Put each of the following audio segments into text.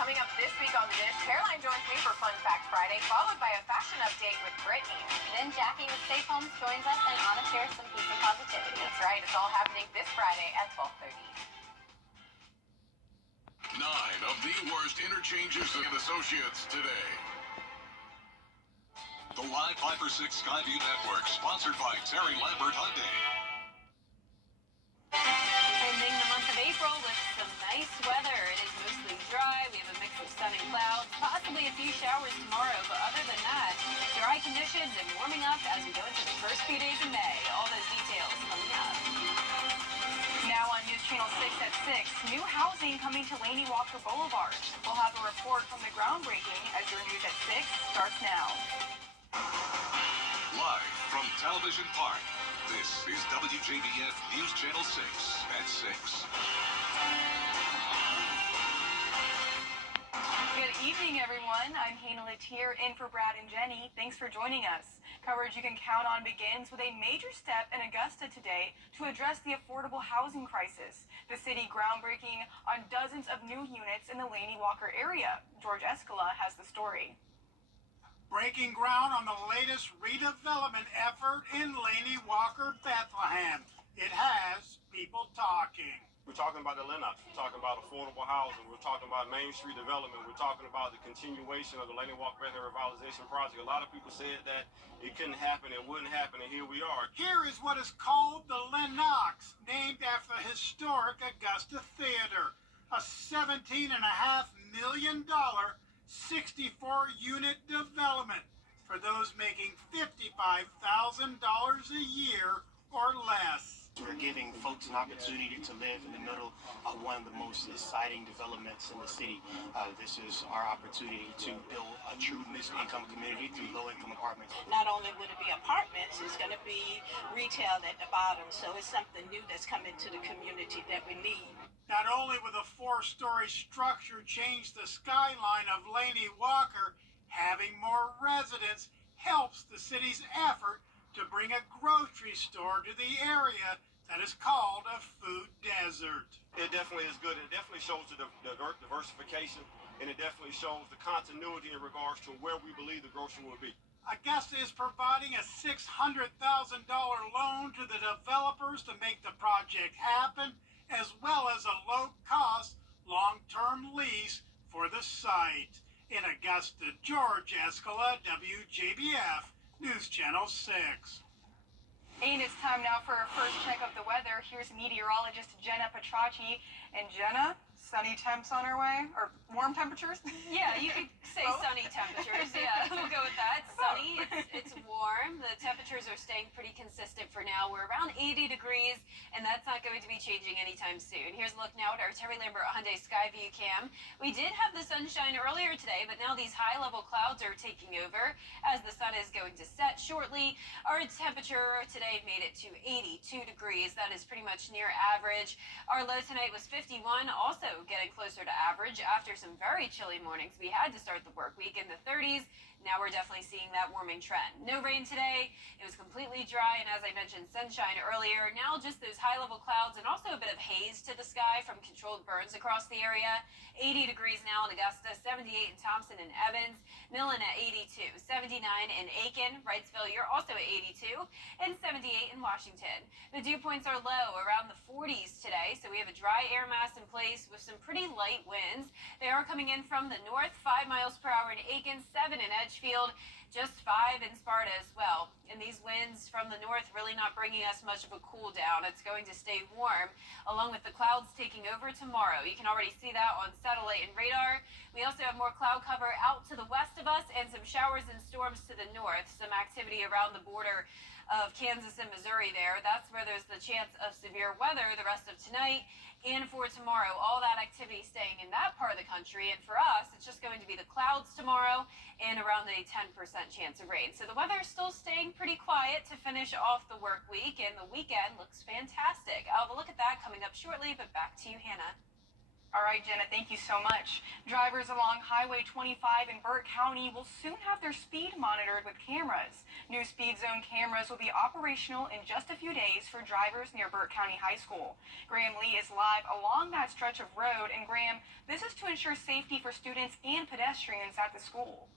Coming up this week on The Dish, Caroline joins me for Fun Fact Friday, followed by a fashion update with Brittany. Then Jackie with Safe Homes joins us, and Anna shares some peace and positivity. That's right. It's all happening this Friday at 12:30. 9 of the worst interchanges and associates today. The Live 5 for 6 Skyview Network, sponsored by Terry Lambert Hyundai. Ending the month of April with some nice weather. It is mostly dry. We have a mix of sun and clouds, possibly a few showers tomorrow, but other than that, dry conditions and warming up as we go into the first few days of May. All those details coming up. Now on News Channel 6 at 6, new housing coming to Laney Walker Boulevard. We'll have a report from the groundbreaking as your News at 6 starts now. Live from Television Park, this is WJBF News Channel 6 at 6. Good evening, everyone. I'm Hannah Latier in for Brad and Jenny. Thanks for joining us. Coverage you can count on begins with a major step in Augusta today to address the affordable housing crisis. The city groundbreaking on dozens of new units in the Laney Walker area. George Escala has the story. Breaking ground on the latest redevelopment effort in Laney Walker, Bethlehem. It has people talking. We're talking about the Lennox. We're talking about affordable housing. We're talking about Main Street development. We're talking about the continuation of the Laney Walker Bethlehem Revitalization Project. A lot of people said that it couldn't happen, it wouldn't happen, and here we are. Here is what is called the Lennox, named after the historic Augusta Theater. A $17.5 million 64-unit development for those making $55,000 a year or less. We're giving folks an opportunity to live in the middle of one of the most exciting developments in the city. This is our opportunity to build a true mixed-income community through low-income apartments. Not only would it be apartments, it's going to be retail at the bottom, so it's something new that's coming to the community that we need. Not only will the 4-story structure change the skyline of Laney Walker, having more residents helps the city's effort to bring a grocery store to the area that is called a food desert. It definitely is good. It definitely shows the diversification, and it definitely shows the continuity in regards to where we believe the grocery will be. Augusta is providing a $600,000 loan to the developers to make the project happen, as well as a low-cost, long-term lease for the site. In Augusta, George Escala, WJBF, News Channel 6. And it's time now for our first check of the weather. Here's meteorologist Jenna Petracci. And Jenna, sunny temps on our way? Or warm temperatures? Yeah, you could say sunny temperatures. Yeah, we'll go with that. Sunny, it's warm. The temperatures are staying pretty consistent for now. We're around 80 degrees, and that's not going to be changing anytime soon. Here's a look now at our Terry Lambert Hyundai Skyview cam. We did have the sunshine earlier today, but now these high-level clouds are taking over as the sun is going to set shortly. Our temperature today made it to 82 degrees. That is pretty much near average. Our low tonight was 51, also getting closer to average after some very chilly mornings. We had to start the work week in the 30s. Now we're definitely seeing that warming trend. No rain today. It was completely dry, and as I mentioned, sunshine earlier. Now just those high-level clouds and also a bit of haze to the sky from controlled burns across the area. 80 degrees now in Augusta, 78 in Thompson and Evans, Millen at 82, 79 in Aiken, Wrightsville, you're also at 82, and 78 in Washington. The dew points are low, around the 40s today, so we have a dry air mass in place with some pretty light winds. They are coming in from the north, 5 miles per hour in Aiken, 7 in Edgefield, just 5 in Sparta as well. And these winds from the north really not bringing us much of a cool down. It's going to stay warm, along with the clouds taking over tomorrow. You can already see that on satellite and radar. We also have more cloud cover out to the west of us and some showers and storms to the north. Some activity around the border of Kansas and Missouri there. That's where there's the chance of severe weather the rest of tonight and for tomorrow. All that activity staying in that part of the country. And for us, it's just going to be the clouds tomorrow and around a 10% chance of rain. So the weather is still staying pretty quiet to finish off the work week, and the weekend looks fantastic. I'll have a look at that coming up shortly, but back to you, Hannah. All right, Jenna, thank you so much. Drivers along Highway 25 in Burt County will soon have their speed monitored with cameras. New speed zone cameras will be operational in just a few days for drivers near Burt County High School. Graham Lee is live along that stretch of road, and Graham, this is to ensure safety for students and pedestrians at the school.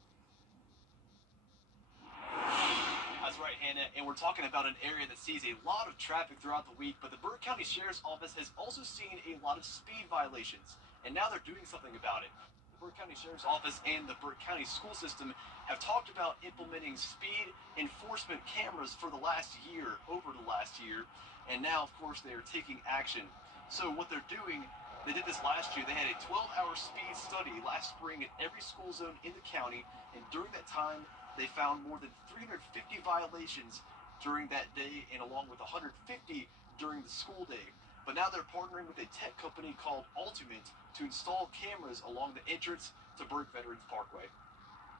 That's right, Hannah, and we're talking about an area that sees a lot of traffic throughout the week, but the Burt County Sheriff's Office has also seen a lot of speed violations, and now they're doing something about it. The Burt County Sheriff's Office and the Burt County school system have talked about implementing speed enforcement cameras for the last year, over the last year, and now, of course, they are taking action. So what they're doing, they did this last year. They had a 12-hour speed study last spring in every school zone in the county, and during that time, they found more than 350 violations during that day, and along with 150 during the school day. But now they're partnering with a tech company called Ultimate to install cameras along the entrance to Burt Veterans Parkway.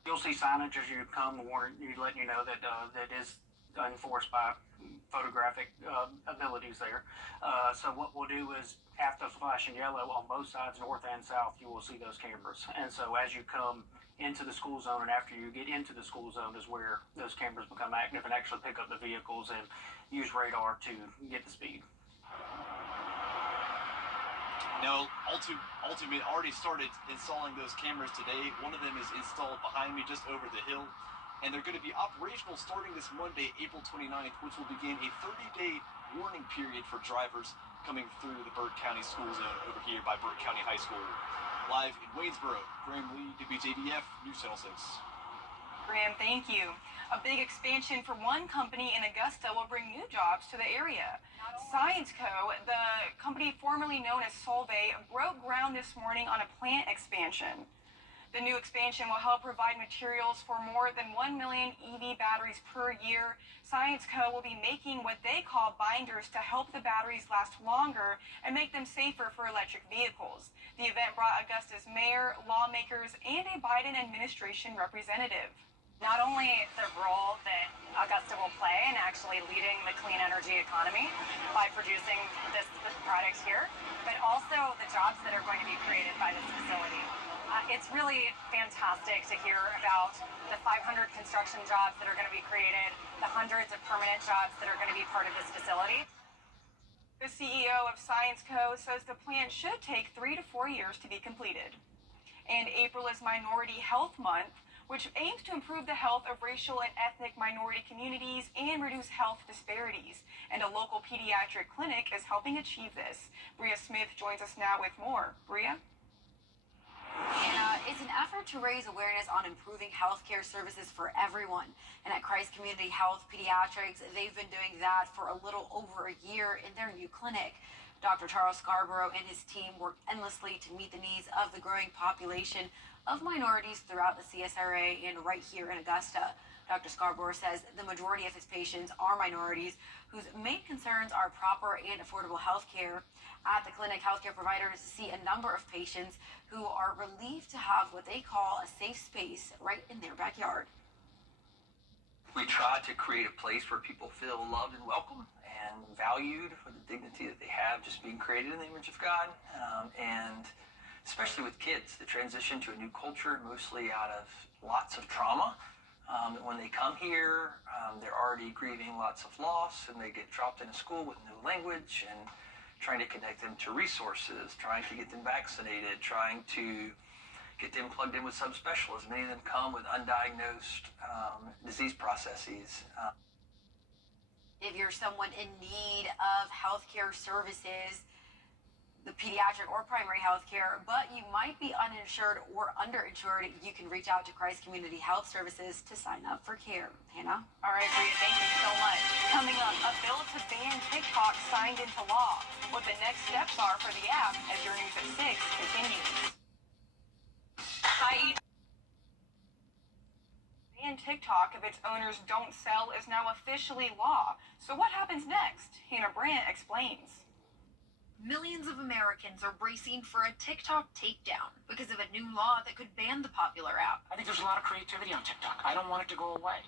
You'll see signage as you come, letting you know that that is enforced by photographic abilities there. So what we'll do is, after flashing yellow on both sides, north and south, you will see those cameras. And so as you come into the school zone and after you get into the school zone is where those cameras become active and actually pick up the vehicles and use radar to get the speed. Now, Ultimate already started installing those cameras today. One of them is installed behind me just over the hill, and they're going to be operational starting this Monday, April 29th, which will begin a 30-day warning period for drivers coming through the Burt County school zone over here by Burt County High School. Live in Waynesboro, Graham Lee, WJBF, News Channel 6. Graham, thank you. A big expansion for one company in Augusta will bring new jobs to the area. Science Co., the company formerly known as Solvay, broke ground this morning on a plant expansion. The new expansion will help provide materials for more than 1 million EV batteries per year. Science Co. will be making what they call binders to help the batteries last longer and make them safer for electric vehicles. The event brought Augusta's mayor, lawmakers, and a Biden administration representative. Not only the role that Augusta will play in actually leading the clean energy economy by producing this product here, but also the jobs that are going to be created by this facility. It's really fantastic to hear about the 500 construction jobs that are going to be created, the hundreds of permanent jobs that are going to be part of this facility. The CEO of Science Co. says the plant should take 3 to 4 years to be completed. And April is Minority Health Month, which aims to improve the health of racial and ethnic minority communities and reduce health disparities. And a local pediatric clinic is helping achieve this. Bria Smith joins us now with more. Bria? And it's an effort to raise awareness on improving healthcare services for everyone. And at Christ Community Health Pediatrics, they've been doing that for a little over a year in their new clinic. Dr. Charles Scarborough and his team work endlessly to meet the needs of the growing population of minorities throughout the CSRA and right here in Augusta. Dr. Scarborough says the majority of his patients are minorities whose main concerns are proper and affordable health care. At the clinic, healthcare providers see a number of patients who are relieved to have what they call a safe space right in their backyard. We try to create a place where people feel loved and welcome and valued for the dignity that they have just being created in the image of God. And especially with kids, the transition to a new culture, mostly out of lots of trauma. When they come here, they're already grieving lots of loss, and they get dropped in a school with no language, and trying to connect them to resources, trying to get them vaccinated, trying to get them plugged in with subspecialists. Many of them come with undiagnosed disease processes. If you're someone in need of healthcare services, the pediatric or primary health care, but you might be uninsured or underinsured, you can reach out to Christ Community Health Services to sign up for care. Hannah? All right, Bria, thank you so much. Coming up, a bill to ban TikTok signed into law. What the next steps are for the app as your news at 6 continues. Hi. Ban TikTok if its owners don't sell is now officially law. So what happens next? Hannah Brandt explains. Millions of Americans are bracing for a TikTok takedown because of a new law that could ban the popular app. I think there's a lot of creativity on TikTok. I don't want it to go away.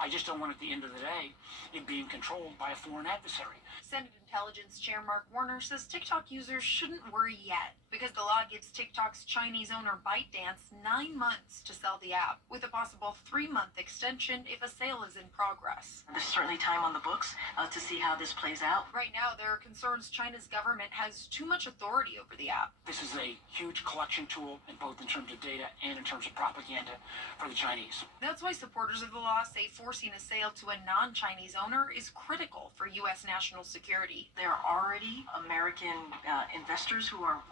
I just don't want at the end of the day it being controlled by a foreign adversary. Senate Intelligence Chair Mark Warner says TikTok users shouldn't worry yet because the law gives TikTok's Chinese owner ByteDance 9 months to sell the app, with a possible 3-month extension if a sale is in progress. There's certainly time on the books to see how this plays out. Right now, there are concerns China's government has too much authority over the app. This is a huge collection tool, both in terms of data and in terms of propaganda for the Chinese. That's why supporters of the law say forcing a sale to a non-Chinese owner is critical for U.S. national security. There are already American investors who are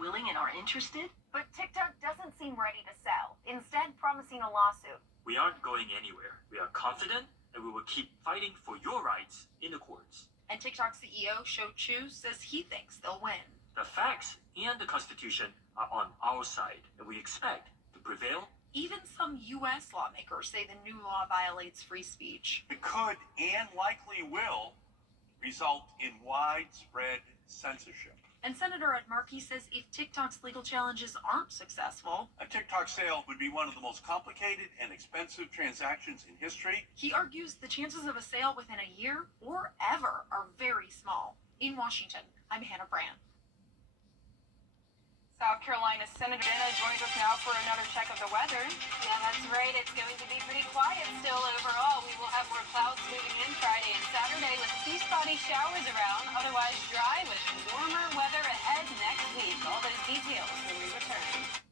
willing and are interested. But TikTok doesn't seem ready to sell, instead promising a lawsuit. We aren't going anywhere. We are confident and we will keep fighting for your rights in the courts. And TikTok CEO Shou Chu says he thinks they'll win. The facts and the Constitution are on our side, and we expect to prevail. Even some U.S. lawmakers say the new law violates free speech. It could and likely will result in widespread censorship. And Senator Ed Markey says if TikTok's legal challenges aren't successful, a TikTok sale would be one of the most complicated and expensive transactions in history. He argues the chances of a sale within a year or ever are very small. In Washington, I'm Hannah Brand. South Carolina Senator Jenna joins us now for another check of the weather. Yeah, that's right. It's going to be pretty quiet still overall. We will have more clouds moving in Friday and Saturday with a few spotty showers around. Otherwise dry with warmer weather ahead next week. All those details when we return.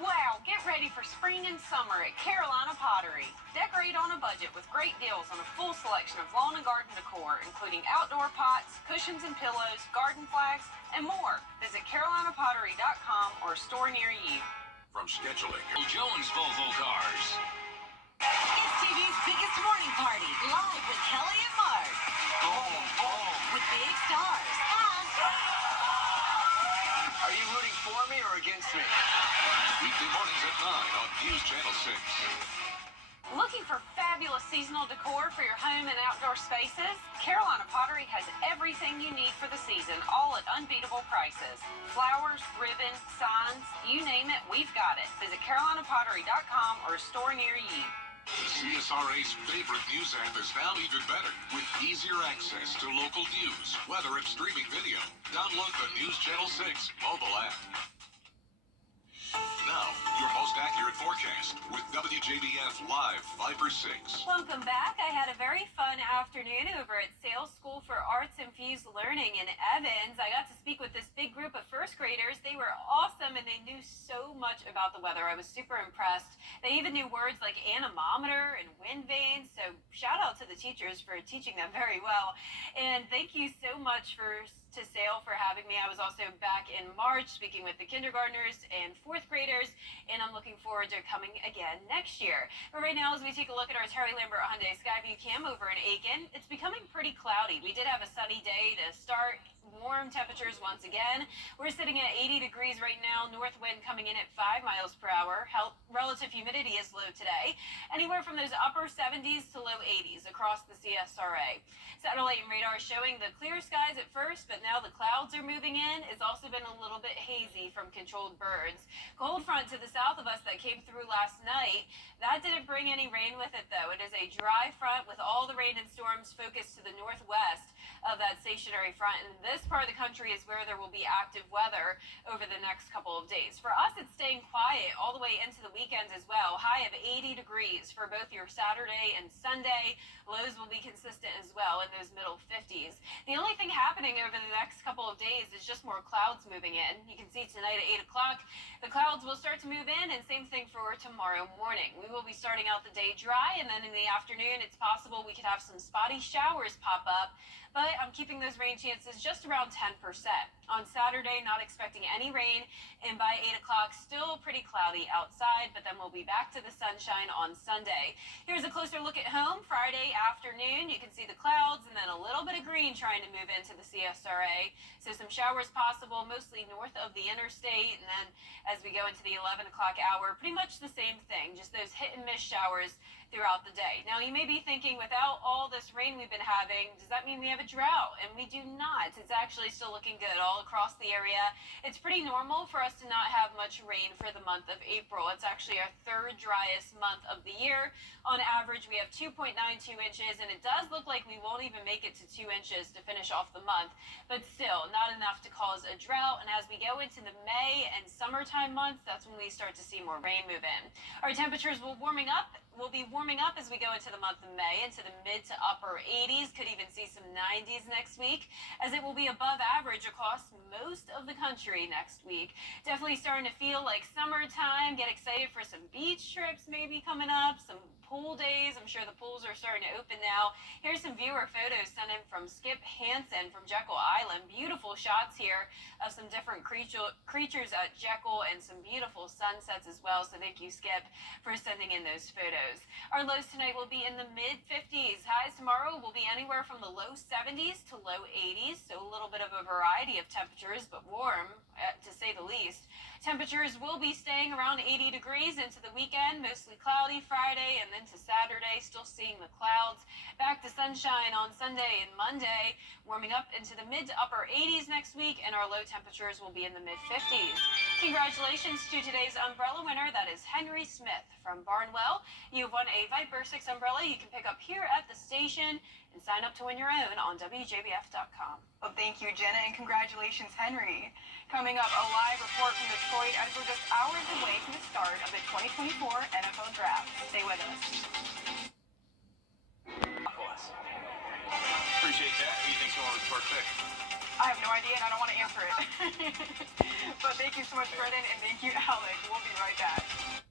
Wow, get ready for spring and summer at Carolina Pottery. Decorate on a budget with great deals on a full selection of lawn and garden decor, including outdoor pots, cushions and pillows, garden flags, and more. Visit carolinapottery.com or a store near you. From scheduling, Jones Volvo Cars. It's TV's biggest morning party, live with Kelly and Mark. With big stars and... Are you rooting for me or against me? Weekday mornings at 9 on News Channel 6. Looking for fabulous seasonal decor for your home and outdoor spaces? Carolina Pottery has everything you need for the season, all at unbeatable prices. Flowers, ribbon, signs, you name it, we've got it. Visit carolinapottery.com or a store near you. The CSRA's favorite news app is now even better, with easier access to local news, weather, and streaming video. Download the News Channel 6 mobile app. Now, your most accurate forecast with WJBF Live 5/6. Welcome back. I had a very fun afternoon over at Sales School for Arts Infused Learning in Evans. I got to speak with this big group of first graders. They were awesome and they knew so much about the weather. I was super impressed. They even knew words like anemometer and wind vanes. So shout out to the teachers for teaching them very well. And thank you so much to SAIL for having me. I was also back in March speaking with the kindergartners and fourth graders, and I'm looking forward to coming again next year. But right now, as we take a look at our Terry Lambert Hyundai Skyview Cam over in Aiken, it's becoming pretty cloudy. We did have a sunny day to start. Warm temperatures once again. We're sitting at 80 degrees right now. North wind coming in at 5 miles per hour. Relative humidity is low today. Anywhere from those upper 70s to low 80s across the CSRA. Satellite and radar showing the clear skies at first, but now the clouds are moving in. It's also been a little bit hazy from controlled birds. Cold front to the south of us that came through last night. That didn't bring any rain with it, though. It is a dry front with all the rain and storms focused to the northwest of that stationary front. And this part of the country is where there will be active weather over the next couple of days. For us, it's staying quiet all the way into the weekends as well. High of 80 degrees for both your Saturday and Sunday. Lows will be consistent as well in those middle 50s. The only thing happening over the next couple of days is just more clouds moving in. You can see tonight at 8 o'clock, the clouds will start to move in, and same thing for tomorrow morning. We will be starting out the day dry, and then in the afternoon, it's possible we could have some spotty showers pop up, but I'm keeping those rain chances just around 10%. On Saturday, not expecting any rain, and by 8 o'clock, still pretty cloudy outside, but then we'll be back to the sunshine on Sunday. Here's a closer look at home. Friday afternoon, you can see the clouds and then a little bit of green trying to move into the CSRA. So some showers possible, mostly north of the interstate, and then as we go into the 11 o'clock hour, pretty much the same thing, just those hit and miss showers throughout the day. Now, you may be thinking, without all this rain we've been having, does that mean we have a drought? And we do not. It's actually still looking good all across the area. It's pretty normal for us to not have much rain for the month of April. It's actually our third driest month of the year. On average, we have 2.92 inches, and it does look like we won't even make it to 2 inches to finish off the month, but still not enough to cause a drought. And as we go into the May and summertime months, that's when we start to see more rain move in. Our temperatures will be warming up as we go into the month of May, into the mid to upper 80s, could even see some 90s next week, as it will be above average across most of the country next week. Definitely starting to feel like summertime. Get excited for some beach trips maybe coming up, some pool days. I'm sure the pools are starting to open now. Here's some viewer photos sent in from Skip Hansen from Jekyll Island. Beautiful shots here of some different creatures at Jekyll and some beautiful sunsets as well. So thank you, Skip, for sending in those photos. Our lows tonight will be in the mid 50s. Highs tomorrow will be anywhere from the low 70s to low 80s. So a little bit of a variety of temperatures, but warm to say the least. Temperatures will be staying around 80 degrees into the weekend, mostly cloudy Friday and then to Saturday, still seeing the clouds. Back to sunshine on Sunday and Monday, warming up into the mid to upper 80s next week, and our low temperatures will be in the mid 50s. Congratulations to today's umbrella winner. That is Henry Smith from Barnwell. You've won a Viper 6 umbrella you can pick up here at the station and sign up to win your own on WJBF.com. Well, thank you, Jenna, and congratulations, Henry. Coming up, a live report from Detroit as we're just hours away from the start of the 2024 NFL Draft. Stay with us. Appreciate that. Who do you think's going with the first pick? I have no idea, and I don't want to answer it. But thank you so much, Brendan, and thank you, Alec. We'll be right back.